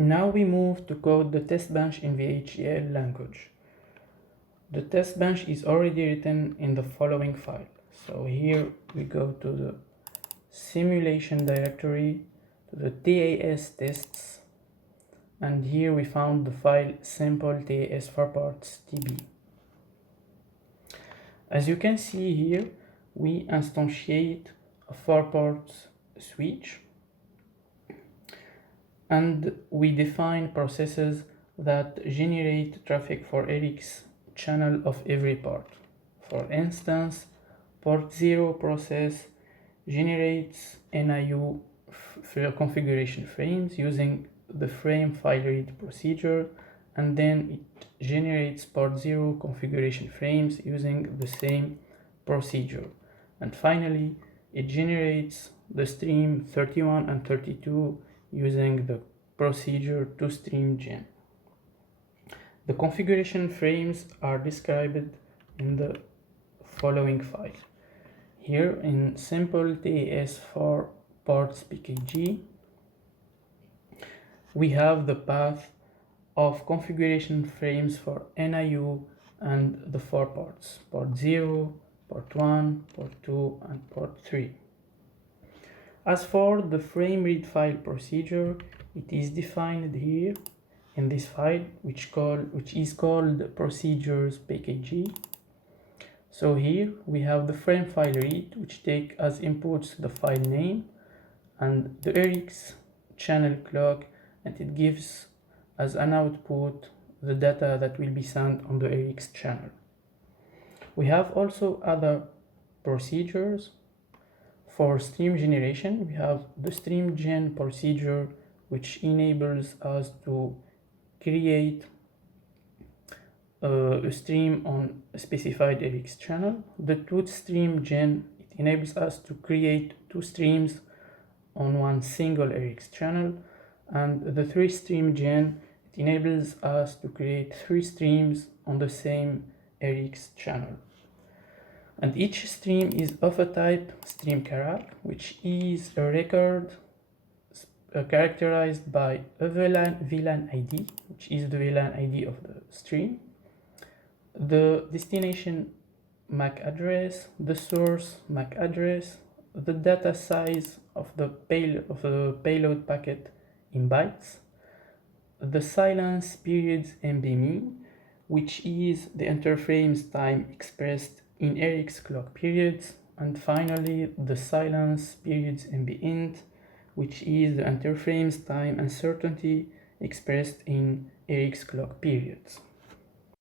Now we move to code the test bench in VHDL language. The test bench is already written in the following file. So here we go to the simulation directory, to the TAS tests, and here we found the file simple TAS for parts TB. As you can see here, we instantiate a 4-port switch, and we define processes that generate traffic for RX channel of every port. For instance, port 0 process generates NIU configuration frames using the frame file read procedure, and then it generates port 0 configuration frames using the same procedure. And finally, it generates the stream 31 and 32 using the procedure toStreamGen. The configuration frames are described in the following file. Here in simple TAS for ports PKG, we have the path of configuration frames for NIU and the 4 ports, port 0, port 1, port 2, and port 3. As for the frame read file procedure, it is defined here in this file, which is called procedures PKG. So here we have the frame file read, which take as inputs the file name and the RX channel clock, and it gives as an output the data that will be sent on the RX channel. We have also other procedures. For stream generation, we have the StreamGen procedure, which enables us to create a stream on a specified RX channel. The toStreamGen, it enables us to create 2 streams on one single RX channel, and the 3StreamGen, it enables us to create 3 streams on the same RX channel. And each stream is of a type stream_character, which is a record characterized by a VLAN ID, which is the VLAN ID of the stream, the destination MAC address, the source MAC address, the data size of the payload packet in bytes, the silence periods MB_mean, which is the interframes time expressed in RX clock periods, and finally the silence periods MB_int, which is the interframes time uncertainty expressed in RX clock periods.